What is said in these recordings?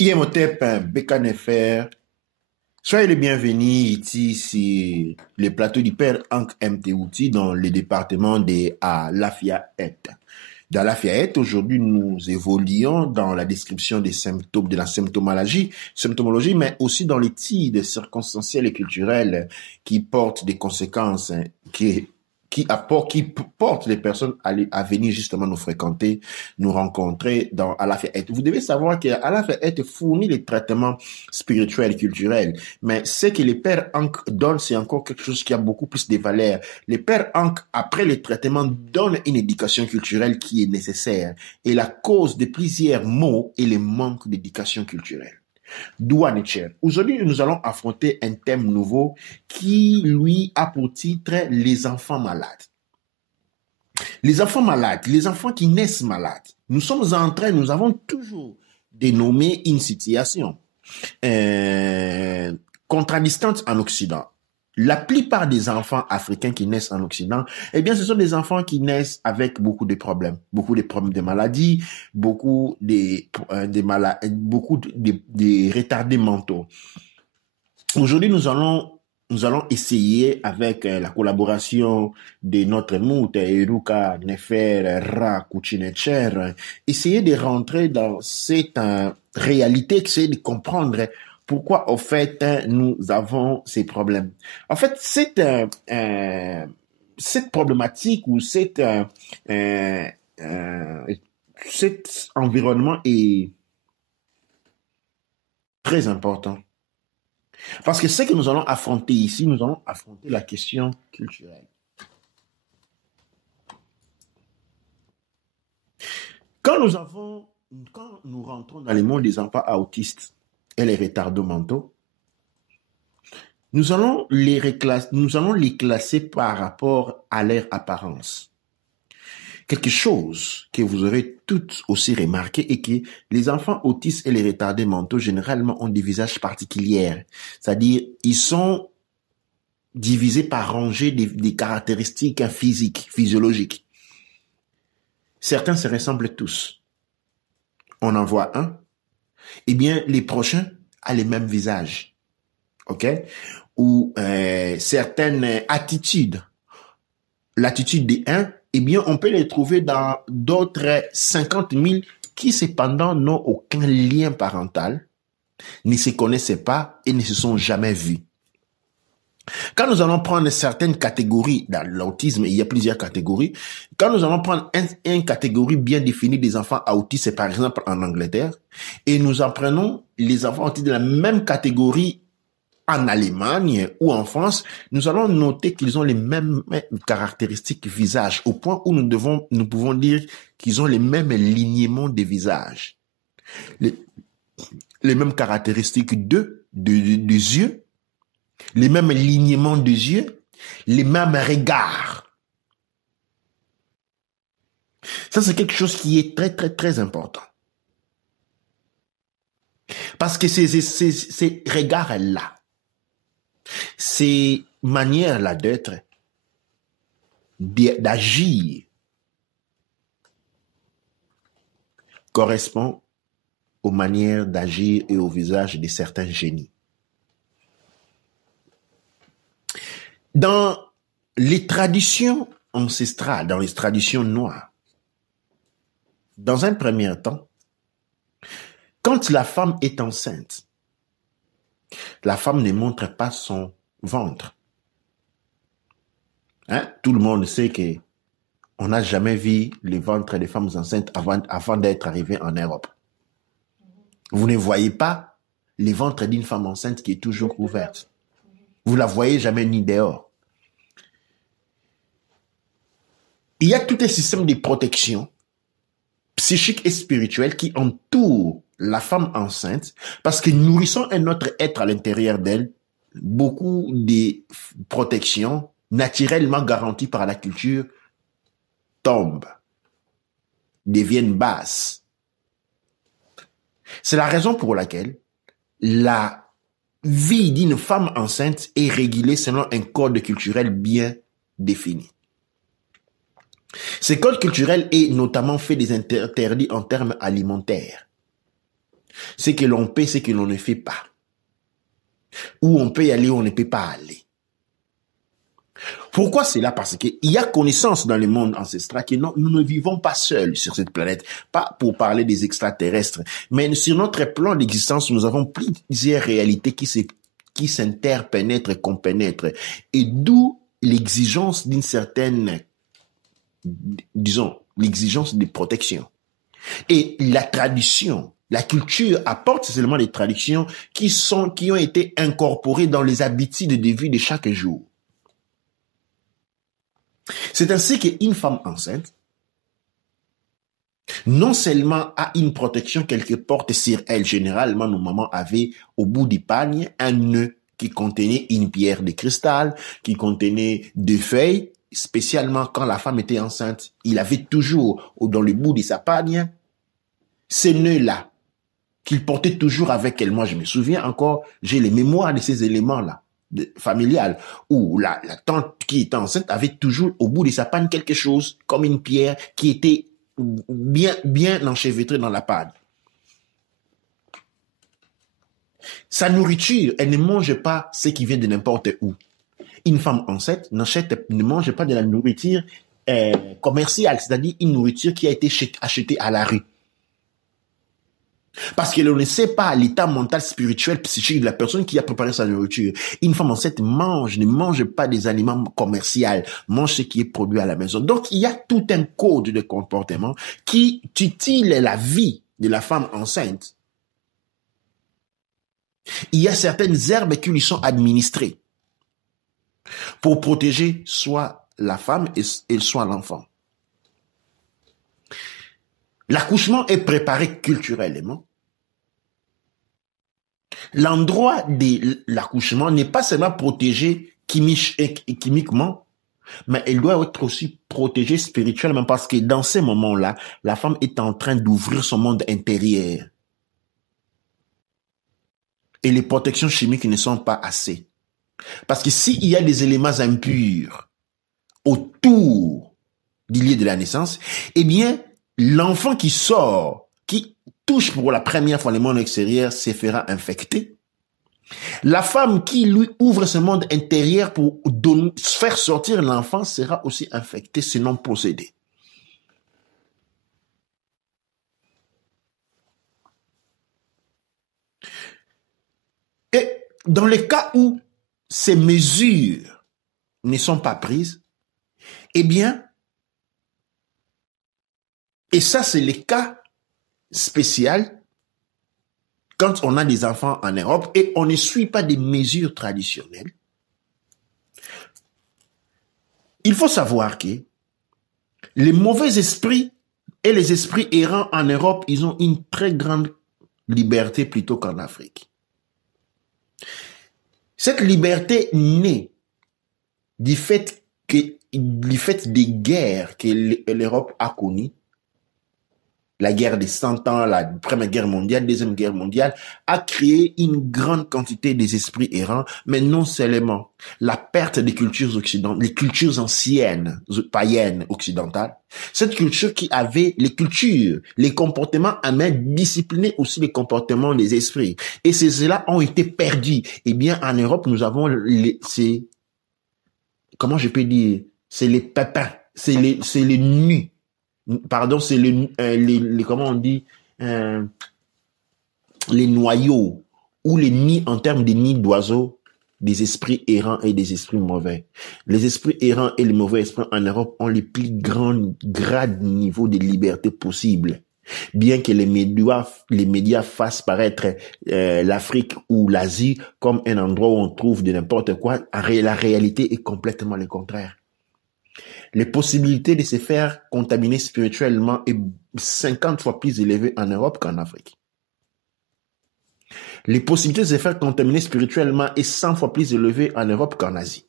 IMOTEP, Bekanefer, soyez les bienvenus ici sur le plateau du Père Ankh Mtouti dans le département de Lafayette. Dans Lafayette, aujourd'hui, nous évoluons dans la description des symptômes de la symptomologie, mais aussi dans les titres circonstanciels et culturels qui portent des conséquences, qui portent les personnes à venir justement nous fréquenter, nous rencontrer à Lafayette. Vous devez savoir qu'à Lafayette fournit les traitements spirituels et culturels, mais ce que les pères Ankh donnent, c'est encore quelque chose qui a beaucoup plus de valeur. Les pères Ankh, après les traitements, donnent une éducation culturelle qui est nécessaire. Et la cause de plusieurs maux est le manque d'éducation culturelle. Douane-Cher. Aujourd'hui, nous allons affronter un thème nouveau qui, lui, a pour titre les enfants malades. Les enfants malades, les enfants qui naissent malades. Nous avons toujours dénommé une situation contradictante en Occident. La plupart des enfants africains qui naissent en Occident, eh bien, ce sont des enfants qui naissent avec beaucoup de problèmes de maladies, beaucoup de retardés mentaux. Aujourd'hui, nous allons essayer avec la collaboration de notre moute, Eruka Nefer Ra Kuchinecher, essayer de rentrer dans cette réalité, essayer de comprendre pourquoi, au fait, nous avons ces problèmes. En fait, cette problématique ou cet environnement est très important. Parce que ce que nous allons affronter ici, nous allons affronter la question culturelle. Quand nous rentrons dans le monde des enfants autistes et les retardés mentaux, nous allons les classer par rapport à leur apparence. Quelque chose que vous aurez toutes aussi remarqué est que les enfants autistes et les retardés mentaux généralement ont des visages particuliers. C'est-à-dire, ils sont divisés par rangées des caractéristiques physiques, physiologiques. Certains se ressemblent tous. On en voit un. Eh bien, les prochains ont les mêmes visages. OK? Ou certaines attitudes. L'attitude des uns, eh bien, on peut les trouver dans d'autres 50 000 qui, cependant, n'ont aucun lien parental, ne se connaissaient pas et ne se sont jamais vus. Quand nous allons prendre certaines catégories, dans l'autisme, il y a plusieurs catégories. Quand nous allons prendre une catégorie bien définie des enfants autistes, c'est par exemple en Angleterre, et nous en prenons les enfants autistes de la même catégorie en Allemagne ou en France, nous allons noter qu'ils ont les mêmes caractéristiques visage, au point où nous pouvons dire qu'ils ont les mêmes lignements de visage. Les mêmes caractéristiques des yeux, les mêmes lignements des yeux, les mêmes regards. Ça, c'est quelque chose qui est très, très, très important. Parce que ces regards-là, ces manières-là d'être, d'agir, correspondent aux manières d'agir et au visage de certains génies. Dans les traditions ancestrales, dans les traditions noires, dans un premier temps, quand la femme est enceinte, la femme ne montre pas son ventre. Tout le monde sait qu'on n'a jamais vu le ventre des femmes enceintes avant d'être arrivé en Europe. Vous ne voyez pas le ventre d'une femme enceinte qui est toujours ouverte. Vous la voyez jamais ni dehors. Il y a tout un système de protection psychique et spirituelle qui entoure la femme enceinte parce que nourrissant un autre être à l'intérieur d'elle, beaucoup de protections naturellement garanties par la culture tombent, deviennent basses. C'est la raison pour laquelle la vie d'une femme enceinte est régulée selon un code culturel bien défini. Ce code culturel est notamment fait des interdits en termes alimentaires. Ce que l'on peut, ce que l'on ne fait pas. Où on peut y aller, où on ne peut pas aller. Pourquoi c'est là? Parce qu'il y a connaissance dans le monde ancestral que non, nous ne vivons pas seuls sur cette planète. Pas pour parler des extraterrestres, mais sur notre plan d'existence, nous avons plusieurs réalités qui s'interpénètrent et compénètrent. Et d'où l'exigence d'une certaine, disons, l'exigence de protection. Et la tradition, la culture apporte seulement des traditions qui ont été incorporées dans les habitudes de vie de chaque jour. C'est ainsi qu'une femme enceinte, non seulement a une protection qu'elle porte sur elle, généralement nos mamans avaient au bout du pagne un nœud qui contenait une pierre de cristal, qui contenait des feuilles, spécialement quand la femme était enceinte, il avait toujours dans le bout de sa pagne ces nœuds-là qu'il portait toujours avec elle. Moi, je me souviens encore, j'ai les mémoires de ces éléments-là. Familiale, où la tante qui était enceinte avait toujours au bout de sa panne quelque chose comme une pierre qui était bien enchevêtrée dans la panne. Sa nourriture, elle ne mange pas ce qui vient de n'importe où. Une femme enceinte ne mange pas de la nourriture commerciale, c'est-à-dire une nourriture qui a été achetée à la rue. Parce que l'on ne sait pas l'état mental, spirituel, psychique de la personne qui a préparé sa nourriture. Une femme enceinte ne mange pas des aliments commerciaux, mange ce qui est produit à la maison. Donc, il y a tout un code de comportement qui tutile la vie de la femme enceinte. Il y a certaines herbes qui lui sont administrées pour protéger soit la femme et soit l'enfant. L'accouchement est préparé culturellement. L'endroit de l'accouchement n'est pas seulement protégé chimiquement, mais elle doit être aussi protégée spirituellement parce que dans ces moments-là, la femme est en train d'ouvrir son monde intérieur. Et les protections chimiques ne sont pas assez. Parce que s'il y a des éléments impurs autour du lieu de la naissance, eh bien, l'enfant qui sort, qui touche pour la première fois le monde extérieur, se fera infecter. La femme qui lui ouvre ce monde intérieur pour faire sortir l'enfant sera aussi infectée, sinon possédée. Et dans les cas où ces mesures ne sont pas prises, eh bien, et ça c'est le cas spécial quand on a des enfants en Europe et on ne suit pas des mesures traditionnelles. Il faut savoir que les mauvais esprits et les esprits errants en Europe, ils ont une très grande liberté plutôt qu'en Afrique. Cette liberté naît du fait des guerres que l'Europe a connues. La guerre des 100 ans, la Première Guerre mondiale, Deuxième Guerre mondiale, a créé une grande quantité des esprits errants, mais non seulement la perte des cultures occidentales, les cultures anciennes, païennes, occidentales. Cette culture qui avait les cultures, les comportements humains disciplinaient aussi les comportements des esprits. Et ceux-là ont été perdus. Eh bien, en Europe, nous avons comment je peux dire, c'est les pépins, c'est les nus. Pardon, c'est comment on dit, les noyaux ou les nids en termes de nids d'oiseaux des esprits errants et des esprits mauvais. Les esprits errants et les mauvais esprits en Europe ont les plus grands grades niveau de liberté possible. Bien que les médias fassent paraître l'Afrique ou l'Asie comme un endroit où on trouve de n'importe quoi, la réalité est complètement le contraire. Les possibilités de se faire contaminer spirituellement est 50 fois plus élevées en Europe qu'en Afrique. Les possibilités de se faire contaminer spirituellement est 100 fois plus élevées en Europe qu'en Asie.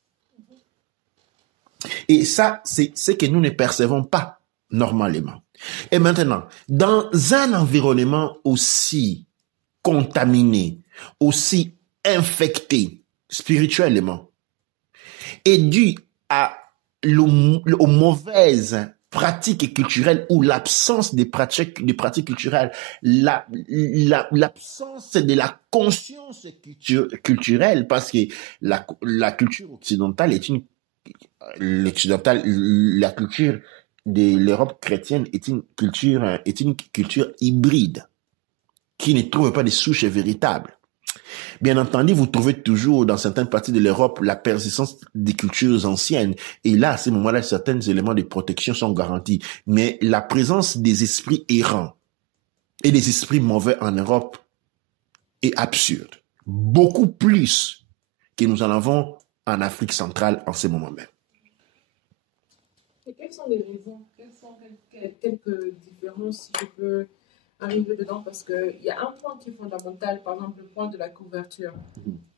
Et ça, c'est ce que nous ne percevons pas normalement. Et maintenant, dans un environnement aussi contaminé, aussi infecté spirituellement, et dû aux mauvaises pratiques culturelles ou l'absence des pratiques culturelles, l'absence de la conscience culturelle, parce que la culture occidentale la culture de l'Europe chrétienne est une culture hybride qui ne trouve pas de souches véritables. Bien entendu, vous trouvez toujours dans certaines parties de l'Europe la persistance des cultures anciennes. Et là, à ce moment-là, certains éléments de protection sont garantis. Mais la présence des esprits errants et des esprits mauvais en Europe est absurde. Beaucoup plus que nous en avons en Afrique centrale en ce moment même. Et quelles sont les raisons? Quelles sont quelques différences, si je peux arriver dedans? Parce qu'il y a un point qui est fondamental, par exemple le point de la couverture.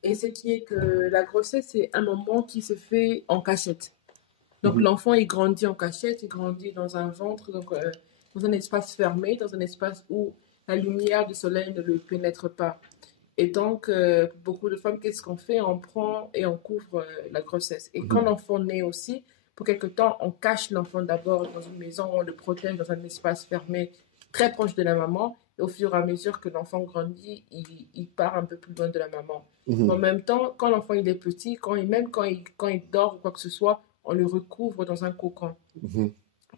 Et ce qui est que la grossesse, c'est un moment qui se fait en cachette. Donc l'enfant, il grandit en cachette, il grandit dans un ventre, donc dans un espace fermé, dans un espace où la lumière du soleil ne le pénètre pas. Et donc, beaucoup de femmes, qu'est-ce qu'on fait? On prend et on couvre la grossesse. Et quand l'enfant naît aussi, pour quelque temps, on cache l'enfant d'abord dans une maison, on le protège dans un espace fermé, très proche de la maman. Et au fur et à mesure que l'enfant grandit, il part un peu plus loin de la maman. En même temps, quand l'enfant il est petit, même quand il dort ou quoi que ce soit, on le recouvre dans un cocon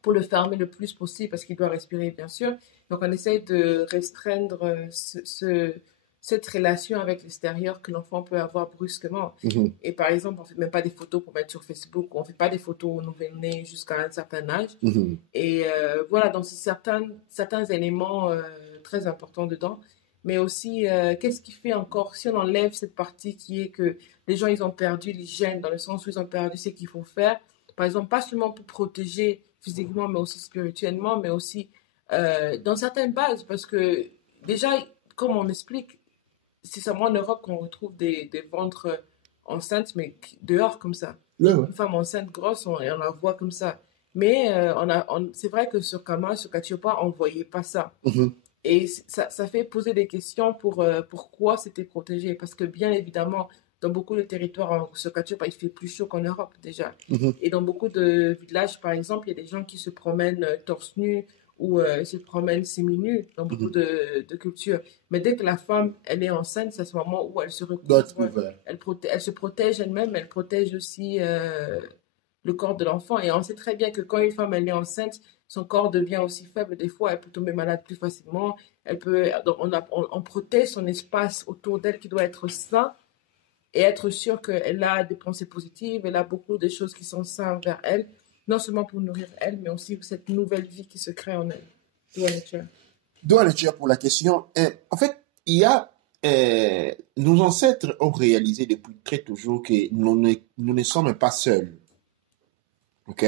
pour le fermer le plus possible parce qu'il doit respirer, bien sûr. Donc, on essaie de restreindre cette relation avec l'extérieur que l'enfant peut avoir brusquement. Et par exemple, on ne fait même pas des photos pour mettre sur Facebook, on ne fait pas des photos nouveau-nés jusqu'à un certain âge. Et voilà, donc c'est certains éléments très importants dedans. Mais aussi, qu'est-ce qui fait encore, si on enlève cette partie qui est que les gens, ils ont perdu l'hygiène, dans le sens où ils ont perdu ce qu'il faut faire, par exemple, pas seulement pour protéger physiquement, mais aussi spirituellement, mais aussi dans certaines bases, parce que déjà, comme on explique, c'est seulement en Europe qu'on retrouve des ventres enceintes, mais dehors comme ça. Une femme enceinte grosse, on la voit comme ça. Mais c'est vrai que sur Kama, sur Katiopa, on ne voyait pas ça. Et ça fait poser des questions pour pourquoi c'était protégé. Parce que bien évidemment, dans beaucoup de territoires, sur Katiopa, il fait plus chaud qu'en Europe déjà. Et dans beaucoup de villages, par exemple, il y a des gens qui se promènent torse nu ou se promènent semi-nus dans beaucoup de cultures. Mais dès que la femme, elle est enceinte, c'est à ce moment où elle se recouvre. Elle se protège elle-même, elle protège aussi le corps de l'enfant. Et on sait très bien que quand une femme, elle est enceinte, son corps devient aussi faible. Des fois, elle peut tomber malade plus facilement. Donc on protège son espace autour d'elle qui doit être sain et être sûr qu'elle a des pensées positives, elle a beaucoup de choses qui sont saines vers elle, non seulement pour nourrir elle, mais aussi pour cette nouvelle vie qui se crée en elle. Doua lecture pour la question. En fait, il y a nos ancêtres ont réalisé depuis très toujours que nous ne sommes pas seuls. Ok?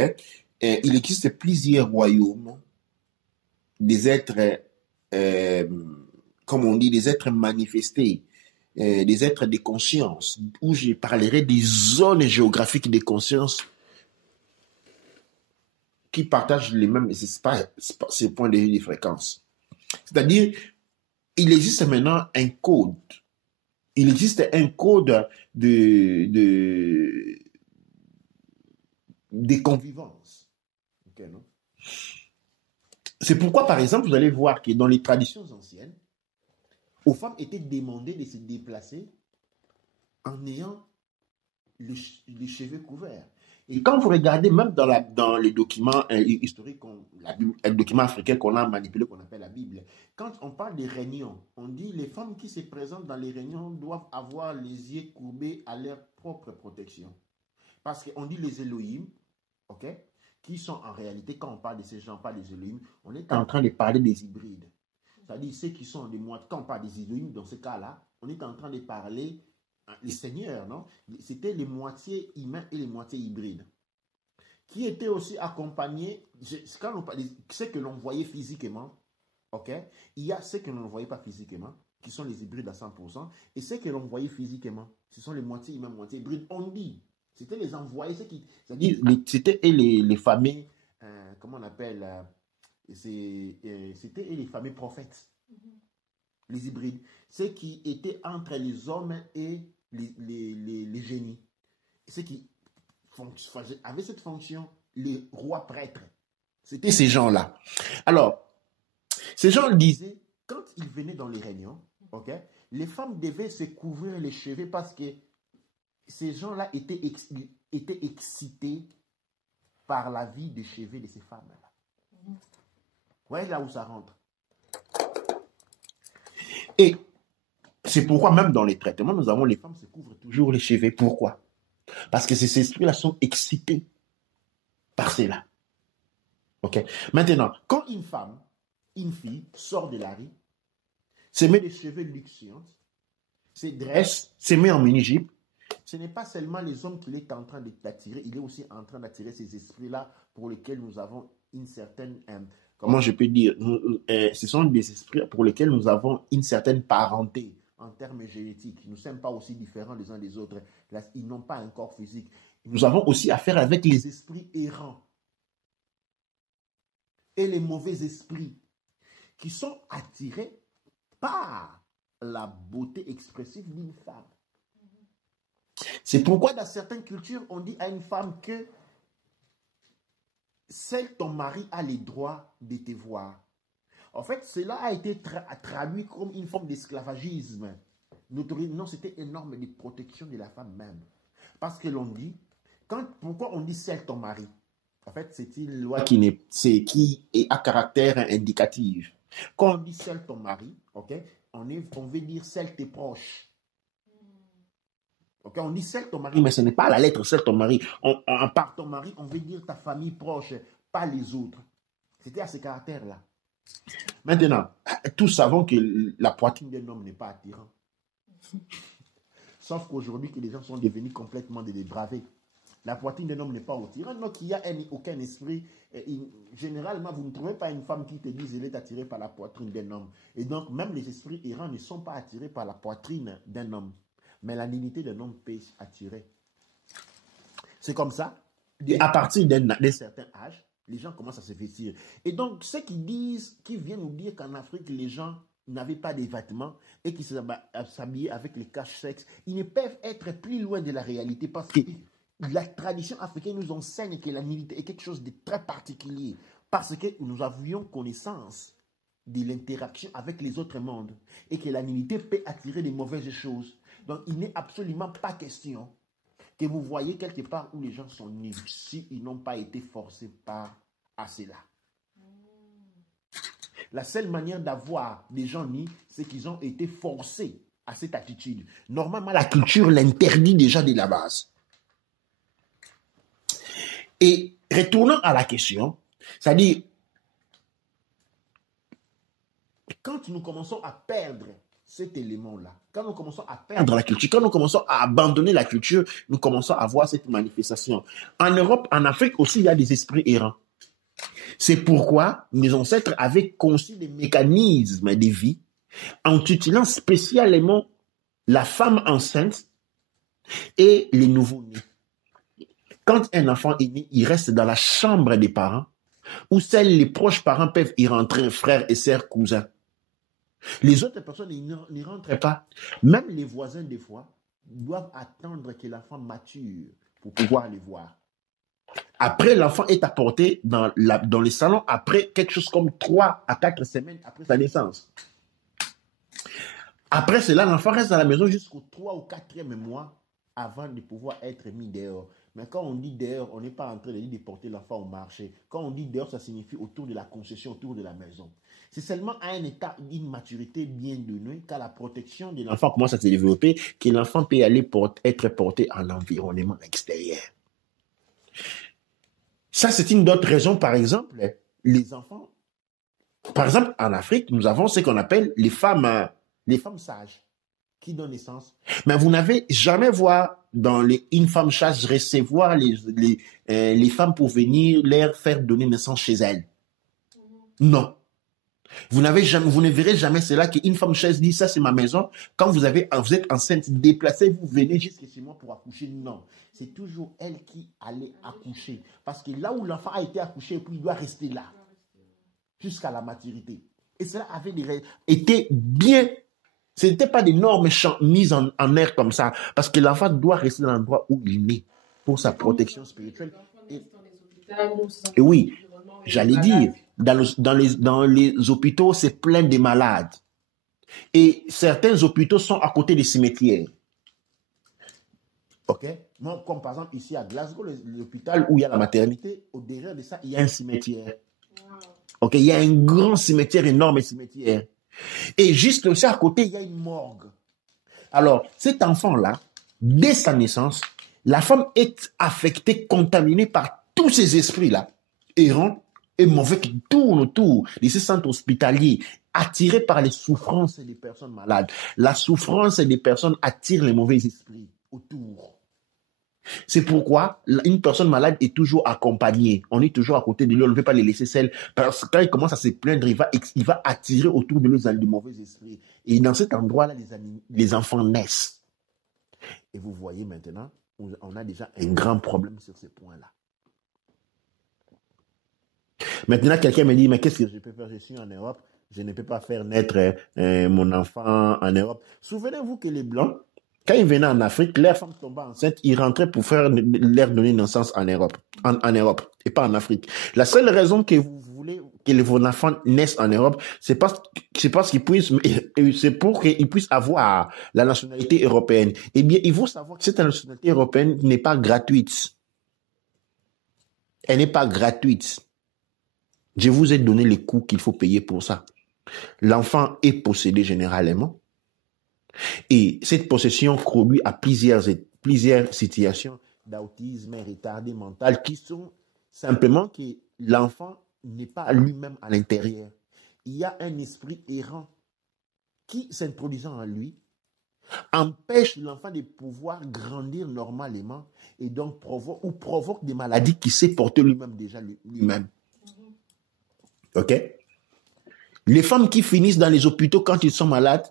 Il existe plusieurs royaumes, des êtres, comme on dit, des êtres manifestés, des êtres de conscience, où je parlerai des zones géographiques de conscience qui partagent les mêmes espaces, ces points de vue de fréquence. C'est-à-dire, il existe maintenant un code. Il existe un code de convivence. Okay, non? C'est pourquoi, par exemple, vous allez voir que dans les traditions anciennes, aux femmes était demandé de se déplacer en ayant les cheveux couverts. Et quand vous regardez même dans les documents historiques, le document africain qu'on a manipulé, qu'on appelle la Bible, quand on parle des réunions, on dit les femmes qui se présentent dans les réunions doivent avoir les yeux courbés à leur propre protection. Parce qu'on dit les Elohim, ok, qui sont en réalité, quand on parle de ces gens, pas des Elohim, on est en train de parler des hybrides. C'est-à-dire ceux qui sont des moitiés, quand on parle des Elohim, dans ce cas-là, on est en train de parler les seigneurs, non? C'était les moitiés humains et les moitiés hybrides, qui étaient aussi accompagnés, quand on parle, ceux que l'on voyait physiquement, ok? Il y a ceux que l'on ne voyait pas physiquement, qui sont les hybrides à 100%, et ceux que l'on voyait physiquement, ce sont les moitiés humains, moitiés hybrides. On dit, c'était les envoyés, c'est-à-dire, c'était les fameux, comment on appelle, c'était les fameux prophètes, les hybrides, ceux qui étaient entre les hommes et les génies, ceux qui avaient cette fonction, les rois prêtres, C'était ces gens-là. Alors, ces gens disaient, quand ils venaient dans les réunions, ok, les femmes devaient se couvrir les cheveux parce que ces gens-là étaient excités par la vie des cheveux de ces femmes-là. Vous voyez là où ça rentre. Et c'est pourquoi même dans les traitements, nous avons les femmes se couvrent toujours les cheveux. Pourquoi? Parce que ces esprits-là sont excités par cela. Ok. Maintenant, quand une femme, une fille sort de la rue, se met des cheveux luxuriants, se dresse, se met en mini-jupe, ce n'est pas seulement les hommes qu'il est en train d'attirer, il est aussi en train d'attirer ces esprits-là pour lesquels nous avons une certaine, comment je peux dire, ce sont des esprits pour lesquels nous avons une certaine parenté en termes génétiques. Nous ne sommes pas aussi différents les uns des autres. Ils n'ont pas un corps physique. Nous avons aussi affaire avec les esprits errants et les mauvais esprits qui sont attirés par la beauté expressive d'une femme. C'est pourquoi dans certaines cultures, on dit à une femme que seul ton mari a le droit de te voir. En fait, cela a été traduit comme une forme d'esclavagisme. Non, c'était une norme de protection de la femme même. Parce que l'on dit, pourquoi on dit seul ton mari? En fait, c'est une loi qui est à caractère indicatif. Quand on dit seul ton mari, okay, on veut dire seul tes proches. Okay, on dit seul ton mari, mais ce n'est pas la lettre seul ton mari. Par ton mari, on veut dire ta famille proche, pas les autres. C'était à ce caractère-là. Maintenant, tous savons que la poitrine d'un homme n'est pas attirante. Sauf qu'aujourd'hui, que les gens sont devenus complètement des débravés. La poitrine d'un homme n'est pas attirante. Donc, il n'y a aucun esprit. Généralement, vous ne trouvez pas une femme qui te dise qu'elle est attirée par la poitrine d'un homme. Et donc, même les esprits errants ne sont pas attirés par la poitrine d'un homme. Mais la dignité d'un homme peut attirer. C'est comme ça. À partir d'un certain âge, les gens commencent à se vêtir. Et donc, ceux qui viennent nous dire qu'en Afrique, les gens n'avaient pas de vêtements et qui s'habillaient avec les caches-sexes, ils ne peuvent être plus loin de la réalité parce que la tradition africaine nous enseigne que la nudité est quelque chose de très particulier parce que nous avions connaissance de l'interaction avec les autres mondes et que la nudité peut attirer de mauvaises choses. Donc, il n'est absolument pas question que vous voyez quelque part où les gens sont nus s'ils n'ont pas été forcés à cela. La seule manière d'avoir des gens nus, c'est qu'ils ont été forcés à cette attitude. Normalement, la culture l'interdit déjà de la base. Et retournons à la question, c'est-à-dire, quand nous commençons à perdre cet élément-là, quand nous commençons à perdre la culture, quand nous commençons à abandonner la culture, nous commençons à voir cette manifestation. En Europe, en Afrique aussi, il y a des esprits errants. C'est pourquoi mes ancêtres avaient conçu des mécanismes de vie en utilisant spécialement la femme enceinte et les nouveau-nés. Quand un enfant est né, il reste dans la chambre des parents, où seuls les proches parents peuvent y rentrer, frères et sœurs, cousins. Les autres personnes n'y rentrent pas. Même les voisins, des fois, doivent attendre que l'enfant mature pour pouvoir les voir. Après, l'enfant est apporté dans les salons après quelque chose comme 3 à 4 semaines après sa naissance. Après cela, l'enfant reste à la maison jusqu'au 3 ou 4e mois avant de pouvoir être mis dehors. Mais quand on dit dehors, on n'est pas en train de dire de porter l'enfant au marché. Quand on dit dehors, ça signifie autour de la concession, autour de la maison. C'est seulement à un état d'immaturité bien donné, quand la protection de l'enfant commence à se développer, que l'enfant peut aller être porté en environnement extérieur. Ça, c'est une autre raison. Par exemple, les enfants, par exemple, en Afrique, nous avons ce qu'on appelle les femmes sages qui donnent naissance. Mais vous n'avez jamais vu dans une femme sage recevoir les femmes pour venir leur faire donner naissance chez elles. Non. Vous ne verrez jamais cela qu'une femme chaise dit ça c'est ma maison. Quand vous êtes enceinte, déplacez-vous, venez jusqu'à chez moi pour accoucher. Non, c'est toujours elle qui allait accoucher. Parce que là où l'enfant a été accouché, il doit rester là jusqu'à la maturité. Et cela avait été bien. Ce n'était pas des normes mises en air comme ça. Parce que l'enfant doit rester dans l'endroit où il est pour sa protection spirituelle. Et oui. J'allais malades. dire, dans les hôpitaux, c'est plein de malades. Et certains hôpitaux sont à côté des cimetières. OK? Moi, comme par exemple ici à Glasgow, l'hôpital où il y a la maternité, au derrière de ça, il y a un cimetière. Wow. OK? Il y a un grand cimetière, énorme cimetière. Et juste aussi à côté, il y a une morgue. Alors, cet enfant-là, dès sa naissance, la femme est affectée, contaminée par tous ces esprits-là, errants et mauvais qui tournent autour de ces centres hospitaliers, attirés par les souffrances des personnes malades. La souffrance des personnes attire les mauvais esprits autour. C'est pourquoi une personne malade est toujours accompagnée. On est toujours à côté de lui, on ne peut pas les laisser seuls. Parce que quand il commence à se plaindre, il va attirer autour de lui de mauvais esprits. Et dans cet endroit-là, les enfants naissent. Et vous voyez maintenant, on a déjà un grand problème sur ce point-là. Maintenant, quelqu'un me dit, mais qu'est-ce que je peux faire? Je suis en Europe, je ne peux pas faire naître mon enfant en Europe. Souvenez-vous que les Blancs, quand ils venaient en Afrique, leur femme tombait enceinte, ils rentraient pour leur donner naissance en Europe, en Europe et pas en Afrique. La seule raison que vous voulez que vos enfants naissent en Europe, c'est parce qu'ils puissent, c'est pour qu'ils puissent avoir la nationalité européenne. Eh bien, il faut savoir que cette nationalité européenne n'est pas gratuite. Elle n'est pas gratuite. Je vous ai donné les coûts qu'il faut payer pour ça. L'enfant est possédé généralement. Et cette possession conduit à plusieurs situations d'autisme et retardé mental qui sont simplement que l'enfant n'est pas lui-même à l'intérieur. Il y a un esprit errant qui, s'introduisant en lui, empêche l'enfant de pouvoir grandir normalement et donc provoque des maladies qu'il sait porter lui-même déjà lui-même. OK? Les femmes qui finissent dans les hôpitaux quand ils sont malades,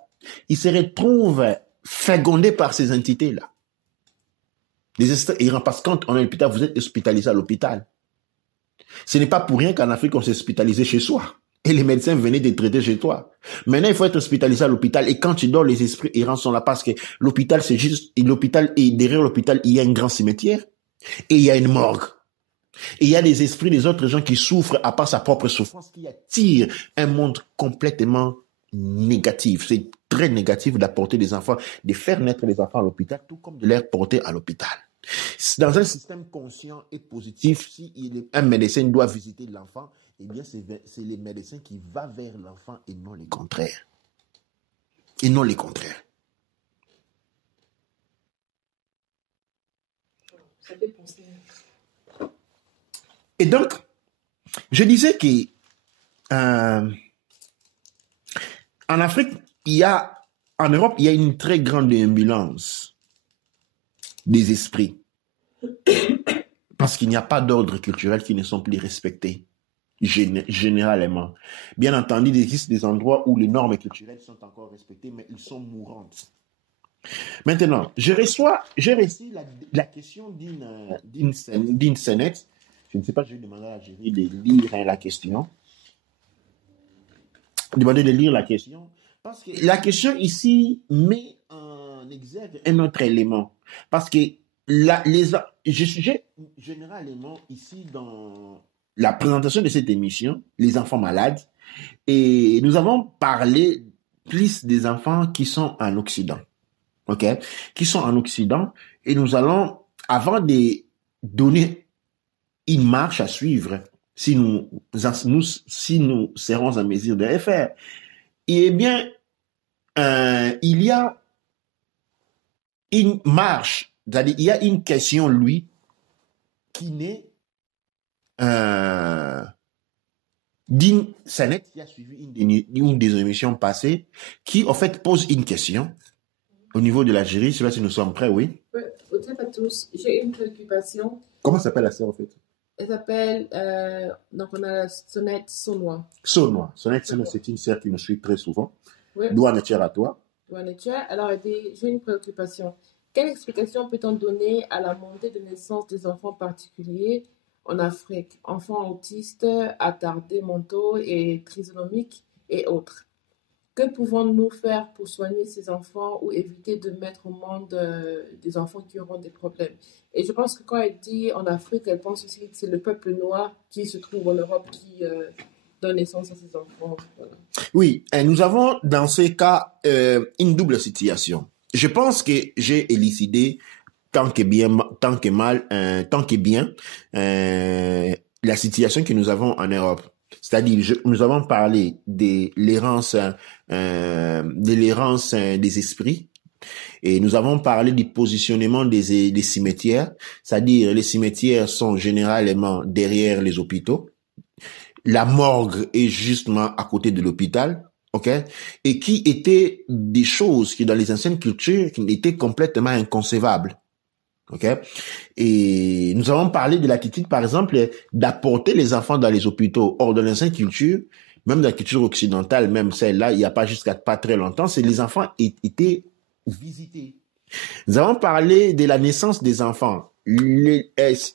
ils se retrouvent fécondés par ces entités-là. Parce que quand on est à l'hôpital, vous êtes hospitalisé à l'hôpital. Ce n'est pas pour rien qu'en Afrique, on s'est hospitalisé chez soi. Et les médecins venaient te traiter chez toi. Maintenant, il faut être hospitalisé à l'hôpital. Et quand tu dors, les esprits errants sont là parce que l'hôpital, c'est juste... L'hôpital, et derrière l'hôpital, il y a un grand cimetière. Et il y a une morgue. Et il y a des esprits des autres gens qui souffrent à part sa propre souffrance, qui attirent un monde complètement négatif. C'est très négatif d'apporter des enfants, de faire naître des enfants à l'hôpital, tout comme de les porter à l'hôpital. Dans un système conscient et positif, si un médecin doit visiter l'enfant, eh bien, c'est les médecins qui vont vers l'enfant et non les contraires. Et non les contraires. Ça fait penser. Et donc, je disais que en Afrique, en Europe, il y a une très grande ambulance des esprits. Parce qu'il n'y a pas d'ordre culturel qui ne sont plus respectés, généralement. Bien entendu, il existe des endroits où les normes culturelles sont encore respectées, mais elles sont mourantes. Maintenant, j'ai reçu la question d'une scénette. Je ne sais pas, je vais demander à Géry de lire la question. Demander de lire la question. Parce que la question ici met en exergue un autre élément. Parce que généralement ici dans la présentation de cette émission, les enfants malades, et nous avons parlé plus des enfants qui sont en Occident. OK? Qui sont en Occident, et nous allons, avant de donner une marche à suivre, si nous serons en mesure de le faire, eh bien, il y a une marche, c'est-à-dire il y a une question, lui, qui naît d'une scénette qui a suivi une des émissions passées, qui, en fait, pose une question au niveau de l'Algérie. Je ne sais pas si nous sommes prêts, oui. Oui, au à tous, j'ai une préoccupation. Comment s'appelle la sœur, en fait? Elle s'appelle, donc on a la sonnette Saunois. Saunois. Sonnette Saunois, c'est une sœur qui nous suit très souvent. Oui. Douane Etcher à toi. Douane Etcher. Alors, elle dit, j'ai une préoccupation. Quelle explication peut-on donner à la montée de naissance des enfants particuliers en Afrique, enfants autistes, attardés mentaux et trisonomiques et autres? que pouvons-nous faire pour soigner ces enfants ou éviter de mettre au monde des enfants qui auront des problèmes? Et je pense que quand elle dit en Afrique, elle pense aussi que c'est le peuple noir qui se trouve en Europe qui donne naissance à ces enfants. Voilà. Oui, nous avons dans ce cas une double situation. Je pense que j'ai élucidé tant que bien, tant que mal, tant que bien la situation que nous avons en Europe. C'est-à-dire, nous avons parlé de l'errance des esprits et nous avons parlé du positionnement des cimetières. C'est-à-dire, les cimetières sont généralement derrière les hôpitaux. La morgue est justement à côté de l'hôpital. OK? Et qui étaient des choses qui, dans les anciennes cultures, qui étaient complètement inconcevables. OK? Et nous avons parlé de l'attitude, par exemple, d'apporter les enfants dans les hôpitaux. Or, dans l'ancienne culture, même dans la culture occidentale, même celle-là, il n'y a pas jusqu'à pas très longtemps, c'est les enfants étaient visités. Nous avons parlé de la naissance des enfants.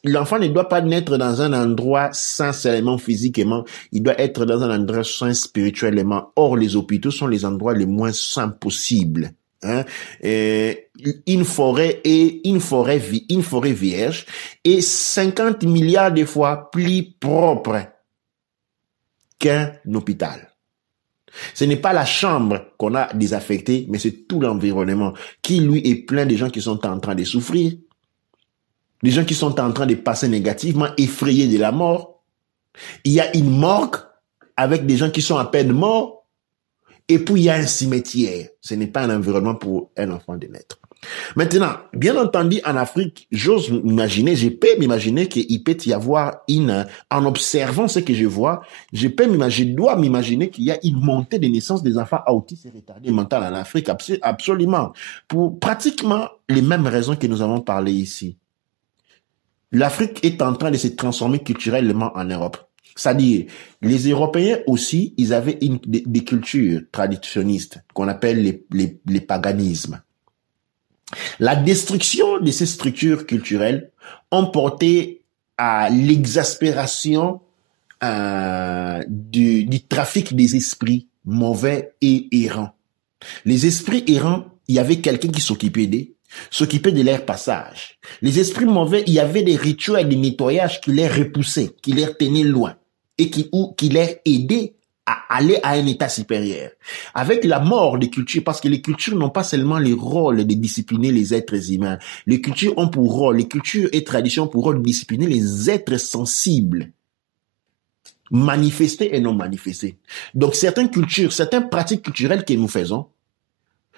L'enfant ne doit pas naître dans un endroit sain seulement physiquement, il doit être dans un endroit sain spirituellement. Or, les hôpitaux sont les endroits les moins sains possibles. Hein? Une forêt vierge est 50 milliards de fois plus propre qu'un hôpital. Ce n'est pas la chambre qu'on a désaffectée, mais c'est tout l'environnement qui, lui, est plein de gens qui sont en train de souffrir, des gens qui sont en train de passer négativement, effrayés de la mort. Il y a une morgue avec des gens qui sont à peine morts, et puis il y a un cimetière. Ce n'est pas un environnement pour un enfant de naître. Maintenant, bien entendu, en Afrique, j'ose m'imaginer, je peux m'imaginer qu'il peut y avoir en observant ce que je vois, je dois m'imaginer qu'il y a une montée de naissance des enfants autistes et retardés mentaux en Afrique, absolument, pour pratiquement les mêmes raisons que nous avons parlé ici. L'Afrique est en train de se transformer culturellement en Europe. C'est-à-dire, les Européens aussi, ils avaient des cultures traditionnistes qu'on appelle les paganismes. La destruction de ces structures culturelles ont porté à l'exaspération du trafic des esprits mauvais et errants. Les esprits errants, il y avait quelqu'un qui s'occupait de leur passage. Les esprits mauvais, il y avait des rituels de nettoyage qui les repoussaient, qui les tenaient loin et qui les aidaient à aller à un état supérieur. Avec la mort des cultures, parce que les cultures n'ont pas seulement le rôle de discipliner les êtres humains. Les cultures ont pour rôle, les cultures et traditions pour rôle de discipliner les êtres sensibles, manifestés et non manifestés. Donc certaines cultures, certaines pratiques culturelles que nous faisons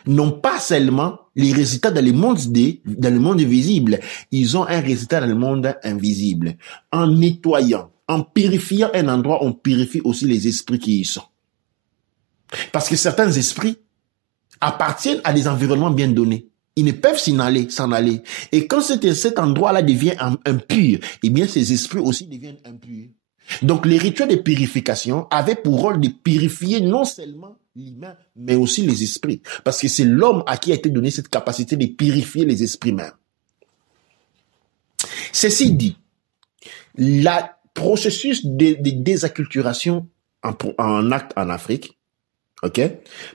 n'ont pas seulement les résultats dans le monde visible, ils ont un résultat dans le monde invisible. En nettoyant, en purifiant un endroit, on purifie aussi les esprits qui y sont. Parce que certains esprits appartiennent à des environnements bien donnés. Ils ne peuvent s'en aller. Et quand cet endroit-là devient impur, eh bien ces esprits aussi deviennent impurs. Donc les rituels de purification avaient pour rôle de purifier non seulement l'humain, mais aussi les esprits. Parce que c'est l'homme à qui a été donné cette capacité de purifier les esprits même. Ceci dit, le processus de désacculturation en acte en Afrique, ok?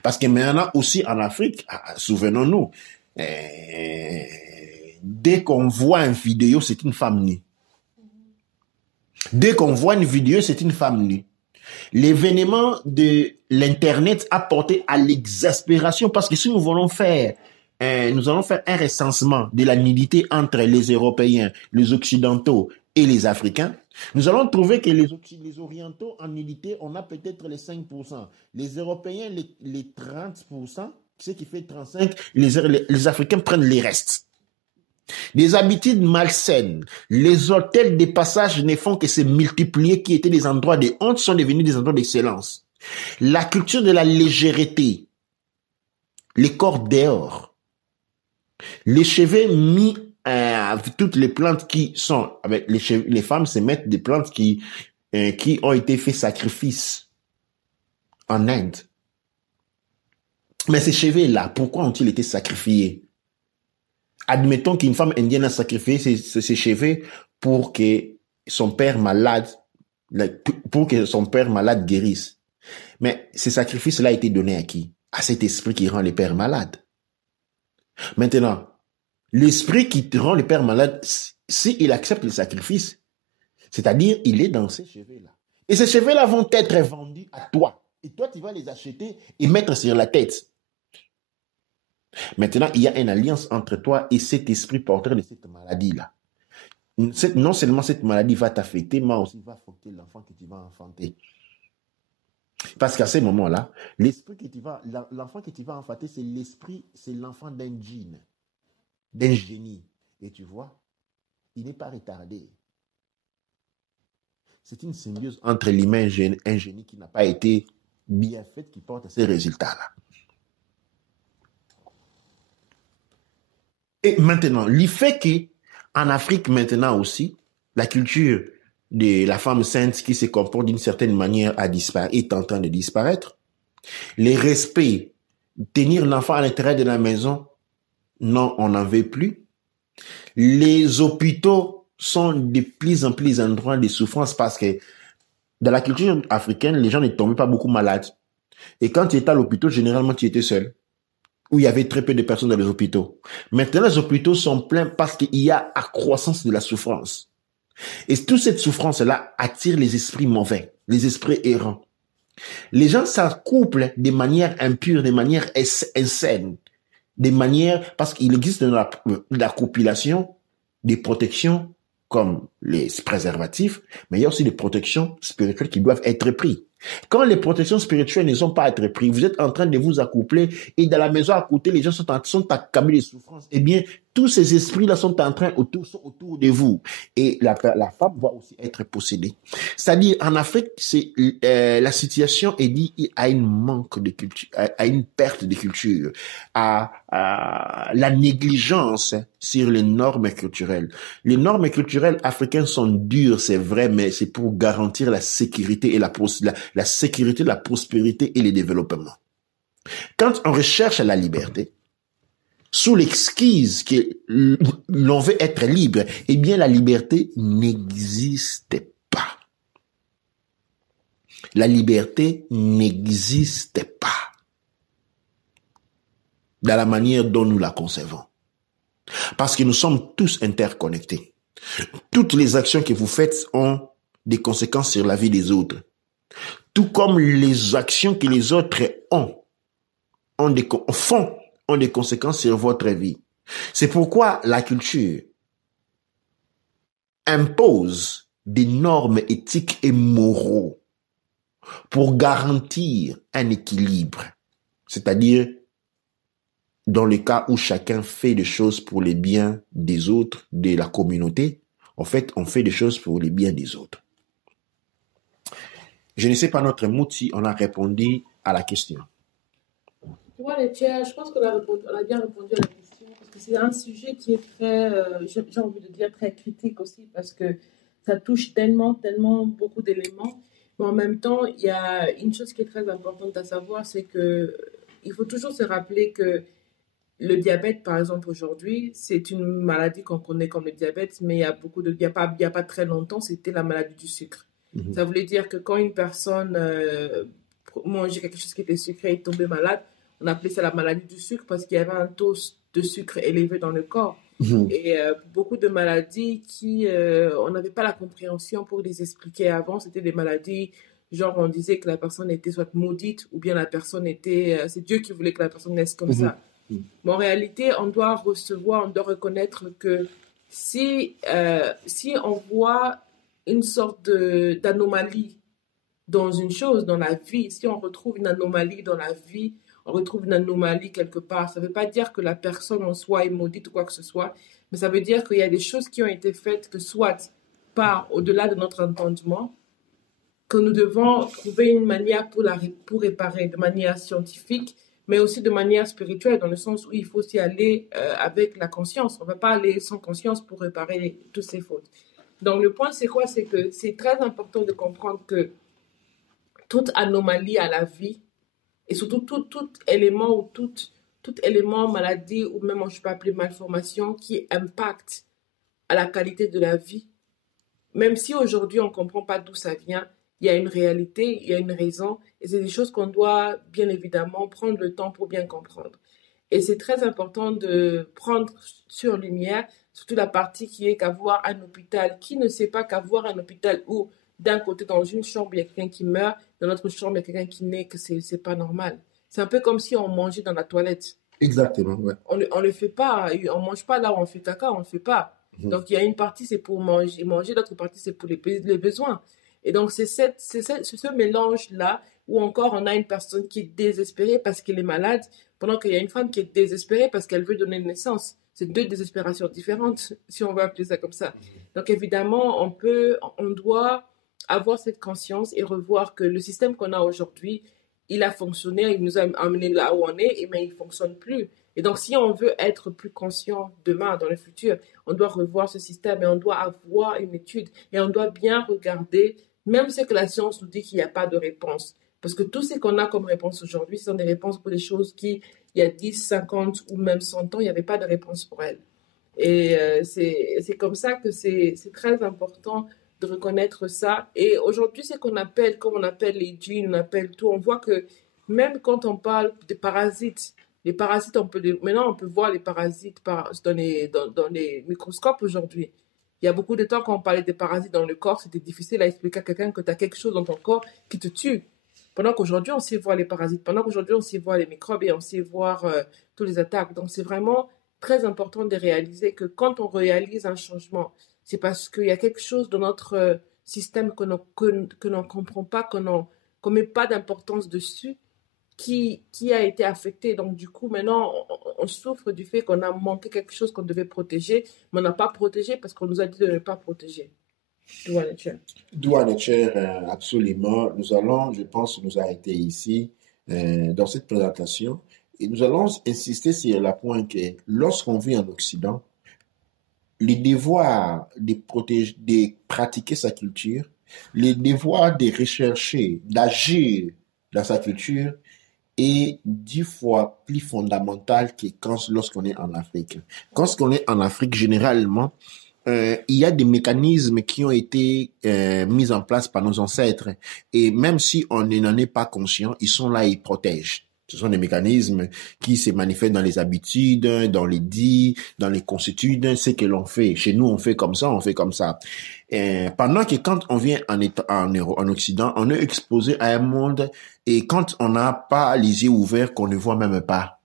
Parce que maintenant aussi en Afrique, souvenons-nous, dès qu'on voit une vidéo, c'est une femme nue. Dès qu'on voit une vidéo, c'est une femme nue. L'événement de l'Internet a porté à l'exaspération parce que si nous allons faire un recensement de la nudité entre les Européens, les Occidentaux et les Africains, nous allons trouver que les Orientaux en nudité, on a peut-être les 5%. Les Européens, les 30%, ce qui fait 35%, les Africains prennent les restes. Les habitudes malsaines, les hôtels de passage ne font que se multiplier, qui étaient des endroits de honte, sont devenus des endroits d'excellence. La culture de la légèreté, les corps dehors, les cheveux mis toutes les plantes qui sont, avec les femmes se mettent des plantes qui ont été fait sacrifice en Inde. Mais ces cheveux-là, pourquoi ont-ils été sacrifiés? Admettons qu'une femme indienne a sacrifié ses cheveux pour que son père malade guérisse. Mais ce sacrifice-là a été donné à qui? à cet esprit qui rend les pères malades. Maintenant, l'esprit qui te rend le père malade, s'il accepte le sacrifice, c'est-à-dire il est dans ces cheveux-là. Et ces cheveux-là vont être vendus à toi. Et toi, tu vas les acheter et mettre sur la tête. Maintenant, il y a une alliance entre toi et cet esprit porteur de cette maladie-là. Non seulement cette maladie va t'affecter, mais aussi va affecter l'enfant que tu vas enfanter. Parce qu'à ce moment-là, l'enfant que tu vas enfanter, c'est l'esprit, c'est l'enfant d'un djinn, d'un génie. Et tu vois, il n'est pas retardé. C'est une symbiose entre l'humain et un génie qui n'a pas été bien faite qui porte à ces résultats-là. Et maintenant, le fait qu'en Afrique maintenant aussi, la culture de la femme sainte qui se comporte d'une certaine manière est en train de disparaître. Les respects, tenir l'enfant à l'intérieur de la maison, non, on n'en veut plus. Les hôpitaux sont de plus en plus endroits de souffrance parce que dans la culture africaine, les gens ne tombaient pas beaucoup malades. Et quand tu étais à l'hôpital, généralement, tu étais seul. Où il y avait très peu de personnes dans les hôpitaux. Maintenant, les hôpitaux sont pleins parce qu'il y a accroissance de la souffrance. Et toute cette souffrance-là attire les esprits mauvais, les esprits errants. Les gens s'accouplent de manière impure, de manière insaine, de manière, parce qu'il existe dans la copulation des protections comme les préservatifs, mais il y a aussi des protections spirituelles qui doivent être prises. Quand les protections spirituelles ne sont pas être prises, vous êtes en train de vous accoupler et dans la maison à côté, les gens sont accablés de souffrance. Eh bien, tous ces esprits-là sont autour de vous. Et la femme va aussi être possédée. C'est-à-dire, en Afrique, la situation est due à une manque de culture, à une perte de culture, à la négligence sur les normes culturelles. Les normes culturelles africaines sont dures, c'est vrai, mais c'est pour garantir la sécurité et la sécurité, la prospérité et le développement. Quand on recherche la liberté, sous l'excuse que l'on veut être libre, eh bien la liberté n'existe pas. La liberté n'existe pas dans la manière dont nous la concevons. Parce que nous sommes tous interconnectés. Toutes les actions que vous faites ont des conséquences sur la vie des autres. Tout comme les actions que les autres ont des conséquences sur votre vie. C'est pourquoi la culture impose des normes éthiques et moraux pour garantir un équilibre. C'est-à-dire, dans le cas où chacun fait des choses pour les biens des autres, de la communauté, en fait, on fait des choses pour les biens des autres. Je ne sais pas notre mood si on a répondu à la question. Tu vois, Laetitia, je pense qu'on a bien répondu à la question parce que c'est un sujet qui est très, j'ai envie de dire, très critique aussi parce que ça touche tellement beaucoup d'éléments. Mais en même temps, il y a une chose qui est très importante à savoir, c'est que il faut toujours se rappeler que le diabète, par exemple, aujourd'hui, c'est une maladie qu'on connaît comme le diabète, mais il y a pas très longtemps, c'était la maladie du sucre. Mhm. Ça voulait dire que quand une personne mangeait quelque chose qui était sucré et tombait malade, on appelait ça la maladie du sucre parce qu'il y avait un taux de sucre élevé dans le corps. Mhm. Et beaucoup de maladies on n'avait pas la compréhension pour les expliquer avant, c'était des maladies, genre on disait que la personne était soit maudite ou bien la personne était, c'est Dieu qui voulait que la personne naisse comme ça. Mais en réalité, on doit reconnaître que si on voit une sorte d'anomalie dans une chose, dans la vie, si on retrouve une anomalie dans la vie, on retrouve une anomalie quelque part, ça ne veut pas dire que la personne en soi est maudite ou quoi que ce soit, mais ça veut dire qu'il y a des choses qui ont été faites que soit par au-delà de notre entendement, que nous devons trouver une manière pour réparer de manière scientifique, mais aussi de manière spirituelle, dans le sens où il faut aussi aller avec la conscience. On ne va pas aller sans conscience pour réparer toutes ces fautes. Donc le point, c'est quoi? C'est que c'est très important de comprendre que toute anomalie à la vie, et surtout tout élément ou tout élément maladie, ou même je peux appeler malformation, qui impacte à la qualité de la vie, même si aujourd'hui on ne comprend pas d'où ça vient, il y a une réalité, il y a une raison, et c'est des choses qu'on doit bien évidemment prendre le temps pour bien comprendre. Et c'est très important de prendre sur lumière, surtout la partie qui est qu'avoir un hôpital. Qui ne sait pas qu'avoir un hôpital où d'un côté dans une chambre il y a quelqu'un qui meurt, dans l'autre chambre il y a quelqu'un qui naît, que c'est pas normal. C'est un peu comme si on mangeait dans la toilette. Exactement, ouais. On le fait pas, on mange pas là où on fait caca, on le fait pas. Donc il y a une partie c'est pour manger, l'autre partie c'est pour les besoins. Et donc c'est ce mélange là où encore on a une personne qui est désespérée parce qu'elle est malade, pendant qu'il y a une femme qui est désespérée parce qu'elle veut donner naissance. C'est deux désespérations différentes, si on veut appeler ça comme ça. Donc évidemment, on doit avoir cette conscience et revoir que le système qu'on a aujourd'hui, il a fonctionné, il nous a amené là où on est, mais il fonctionne plus. Et donc, si on veut être plus conscient demain, dans le futur, on doit revoir ce système et on doit avoir une étude et on doit bien regarder, même ce que la science nous dit qu'il n'y a pas de réponse. Parce que tout ce qu'on a comme réponse aujourd'hui, ce sont des réponses pour des choses qui, il y a 10, 50 ou même 100 ans, il n'y avait pas de réponse pour elles. Et c'est comme ça que c'est très important de reconnaître ça. Et aujourd'hui, c'est qu'on appelle, comme on appelle les djinns, on appelle tout, on voit que même quand on parle de parasites, les parasites, maintenant on peut voir les parasites dans les microscopes aujourd'hui. Il y a beaucoup de temps, quand on parlait des parasites dans le corps, c'était difficile à expliquer à quelqu'un que tu as quelque chose dans ton corps qui te tue. Pendant qu'aujourd'hui, on sait voir les parasites, pendant qu'aujourd'hui, on sait voir les microbes et on sait voir tous les attaques. Donc, c'est vraiment très important de réaliser que quand on réalise un changement, c'est parce qu'il y a quelque chose dans notre système que l'on comprend pas, qu'on ne met pas d'importance dessus, qui a été affecté. Donc, du coup, maintenant, on souffre du fait qu'on a manqué quelque chose qu'on devait protéger, mais on n'a pas protégé parce qu'on nous a dit de ne pas protéger. Douane Etcher. Douane Etcher, absolument. Nous allons, je pense, nous arrêter ici dans cette présentation et nous allons insister sur le point que lorsqu'on vit en Occident, le devoir de protéger, de pratiquer sa culture, le devoir de rechercher, d'agir dans sa culture est 10 fois plus fondamental que lorsqu'on est en Afrique. Quand on est en Afrique, généralement, il y a des mécanismes qui ont été mis en place par nos ancêtres. Et même si on n'en est pas conscient, ils sont là et ils protègent. Ce sont des mécanismes qui se manifestent dans les habitudes, dans les dits, dans les constitudes, ce que l'on fait. Chez nous, on fait comme ça, on fait comme ça. Pendant que quand on vient en Occident, on est exposé à un monde et quand on n'a pas les yeux ouverts, qu'on ne voit même pas.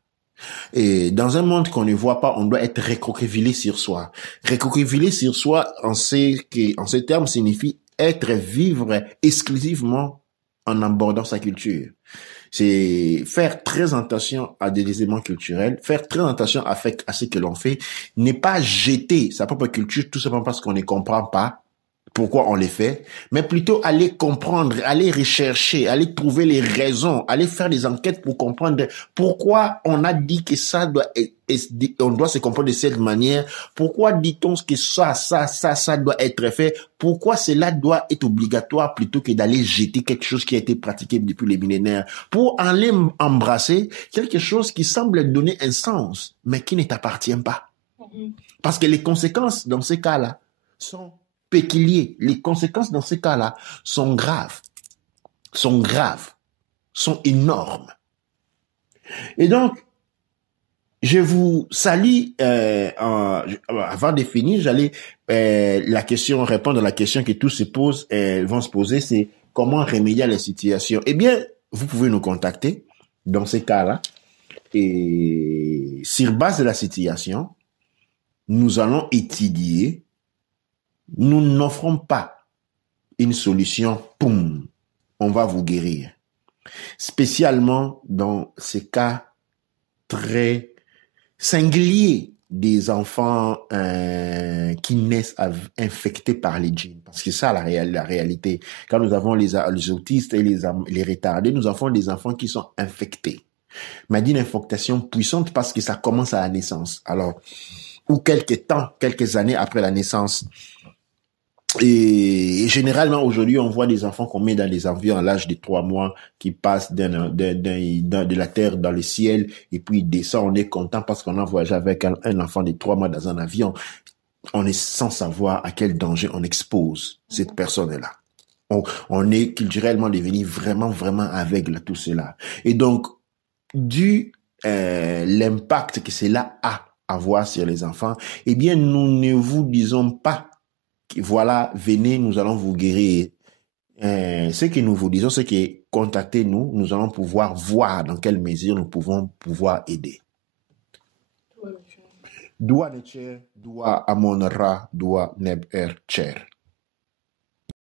Et dans un monde qu'on ne voit pas, on doit être recroquevillé sur soi. Recroquevillé sur soi, en ces termes, signifie vivre exclusivement en abordant sa culture. C'est faire très attention à des éléments culturels, faire très attention à ce que l'on fait, ne pas jeter sa propre culture tout simplement parce qu'on ne comprend pas pourquoi on les fait, mais plutôt aller comprendre, aller rechercher, aller trouver les raisons, aller faire des enquêtes pour comprendre pourquoi on a dit que ça on doit se comprendre de cette manière, pourquoi dit-on que ça doit être fait, pourquoi cela doit être obligatoire plutôt que d'aller jeter quelque chose qui a été pratiqué depuis les millénaires, pour aller embrasser quelque chose qui semble donner un sens, mais qui ne t'appartient pas. Parce que les conséquences dans ces cas-là sont péculiers. Les conséquences dans ces cas-là sont graves, sont énormes. Et donc, je vous salue, avant de finir, j'allais répondre à la question que tous vont se poser, c'est comment remédier à la situation. Eh bien, vous pouvez nous contacter dans ces cas-là et sur base de la situation, nous allons étudier. Nous n'offrons pas une solution, poum, on va vous guérir. Spécialement dans ces cas très singuliers des enfants qui naissent infectés par les djinns. Parce que ça, la réalité. Quand nous avons les autistes et les retardés, nous avons des enfants qui sont infectés. Mais d'une infectation puissante parce que ça commence à la naissance. Alors, ou quelques années après la naissance. Et généralement, aujourd'hui, on voit des enfants qu'on met dans des avions à l'âge de 3 mois qui passent de la terre dans le ciel et puis ils descendent. On est content parce qu'on a voyagé avec un enfant de 3 mois dans un avion. On est sans savoir à quel danger on expose cette personne-là. On est culturellement devenu vraiment, vraiment aveugle à tout cela. Et donc, dû l'impact que cela a à voir sur les enfants, eh bien, nous ne vous disons pas que voilà, venez, nous allons vous guérir. Ce que nous vous disons, c'est que contactez-nous, nous allons pouvoir voir dans quelle mesure nous pouvons pouvoir aider. Dua ne cher, dua amon ra, dua neb er cher.